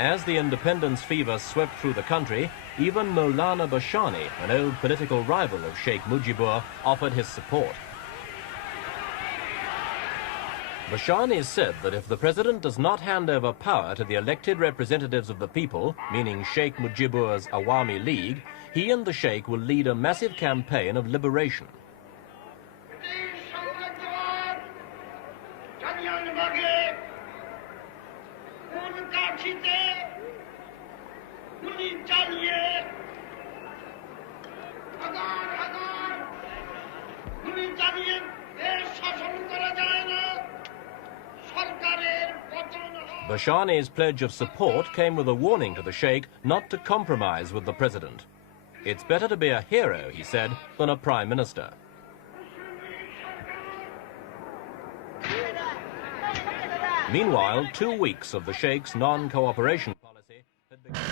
As the independence fever swept through the country, even Mawlana Bhashani, an old political rival of Sheikh Mujibur, offered his support. Bhashani said that if the president does not hand over power to the elected representatives of the people, meaning Sheikh Mujibur's Awami League, he and the Sheikh will lead a massive campaign of liberation. Bhashani's pledge of support came with a warning to the Sheikh not to compromise with the president. It's better to be a hero, he said, than a prime minister. Meanwhile, 2 weeks of the Sheikh's non-cooperation policy had begun.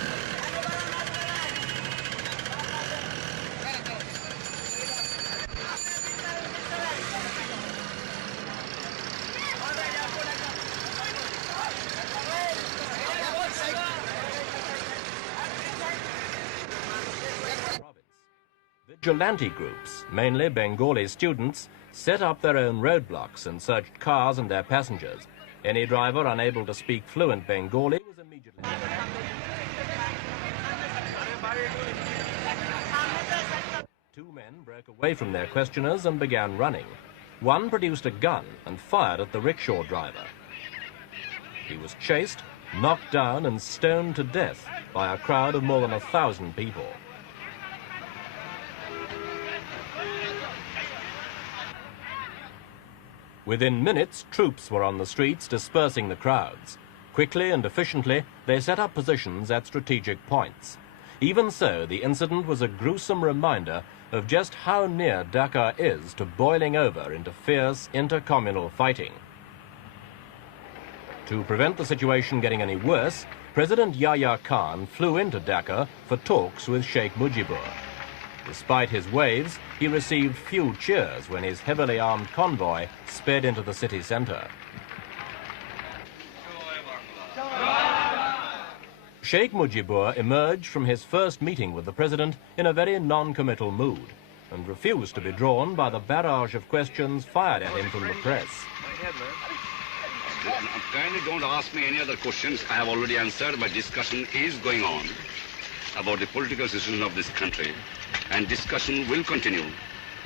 Vigilante groups, mainly Bengali students, set up their own roadblocks and searched cars and their passengers. Any driver unable to speak fluent Bengali was immediately... Two men broke away from their questioners and began running. One produced a gun and fired at the rickshaw driver. He was chased, knocked down and stoned to death by a crowd of more than 1,000 people. Within minutes, troops were on the streets dispersing the crowds. Quickly and efficiently, they set up positions at strategic points. Even so, the incident was a gruesome reminder of just how near Dhaka is to boiling over into fierce intercommunal fighting. To prevent the situation getting any worse, President Yahya Khan flew into Dhaka for talks with Sheikh Mujibur. Despite his waves, he received few cheers when his heavily armed convoy sped into the city centre. Sheikh Mujibur emerged from his first meeting with the president in a very non-committal mood and refused to be drawn by the barrage of questions fired at him from the press. Kindly don't ask me any other questions. I have already answered. My discussion is going on about the political situation of this country. And discussion will continue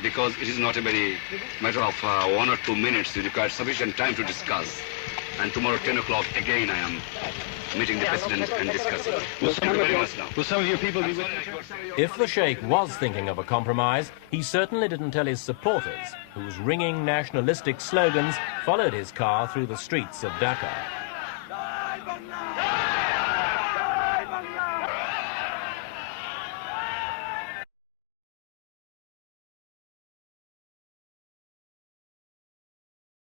because it is not a very matter of 1 or 2 minutes. You require sufficient time to discuss. And tomorrow 10 o'clock again I am meeting the president and discussing. Will some of your people be with If the Sheikh was thinking of a compromise, he certainly didn't tell his supporters, whose ringing nationalistic slogans followed his car through the streets of Dhaka.